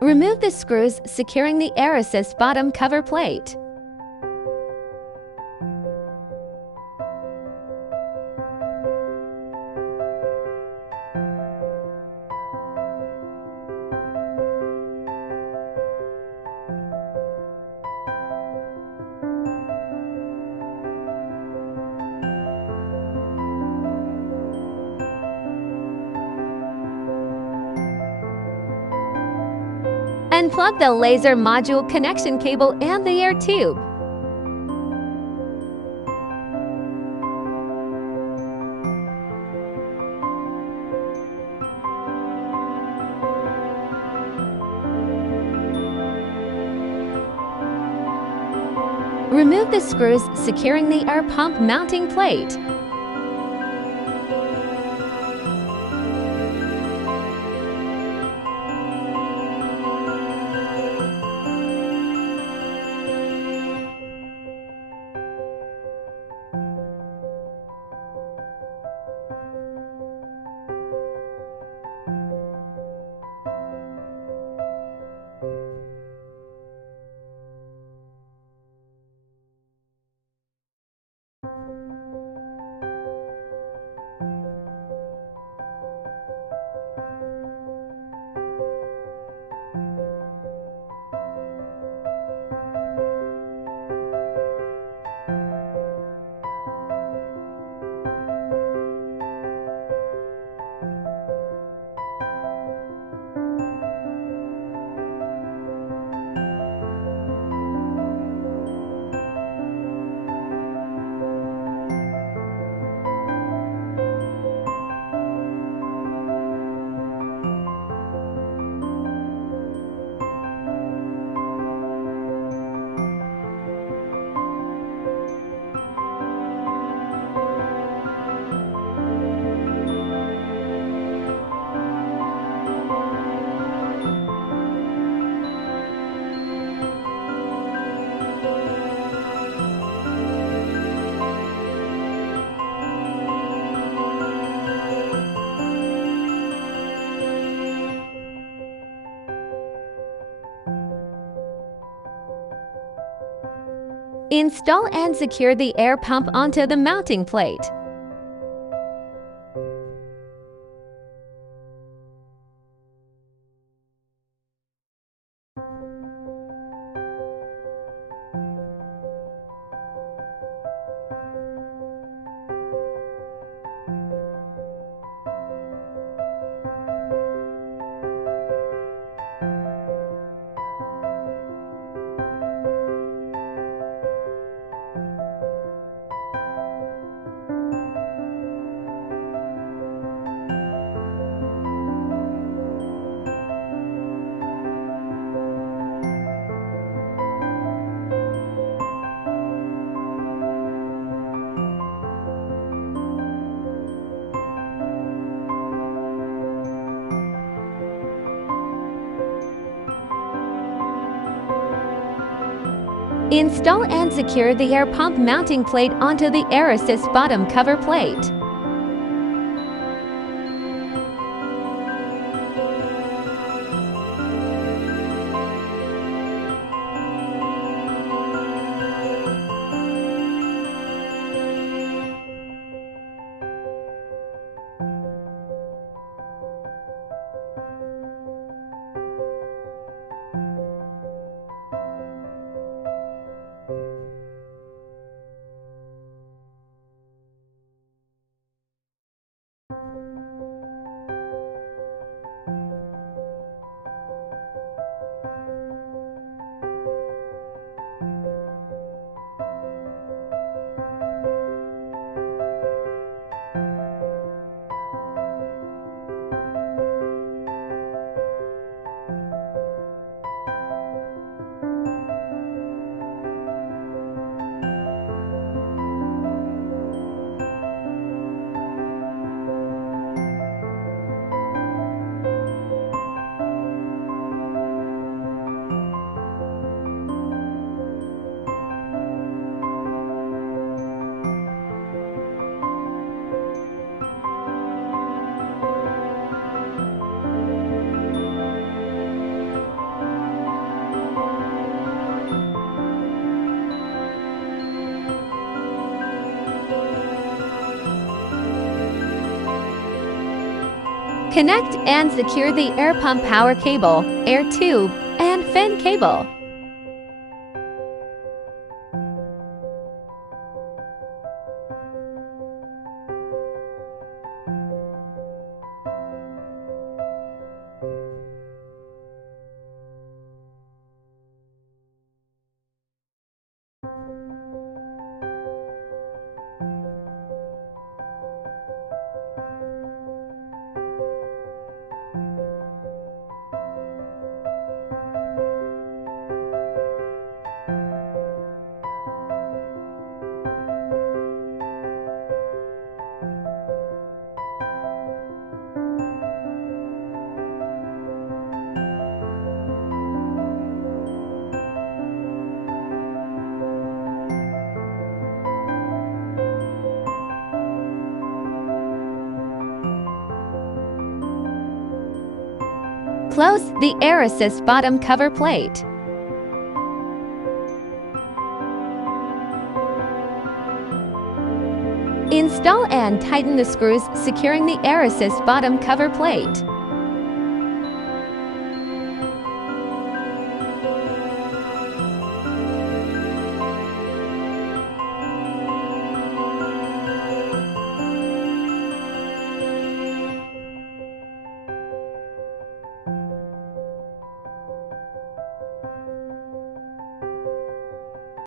Remove the screws securing the air assist bottom cover plate. Unplug the laser module connection cable and the air tube. Remove the screws securing the air pump mounting plate. Install and secure the air pump onto the mounting plate. Install and secure the air pump mounting plate onto the air assist bottom cover plate. Connect and secure the air pump power cable, air tube, and fan cable. Close the air assist bottom cover plate. Install and tighten the screws securing the air assist bottom cover plate.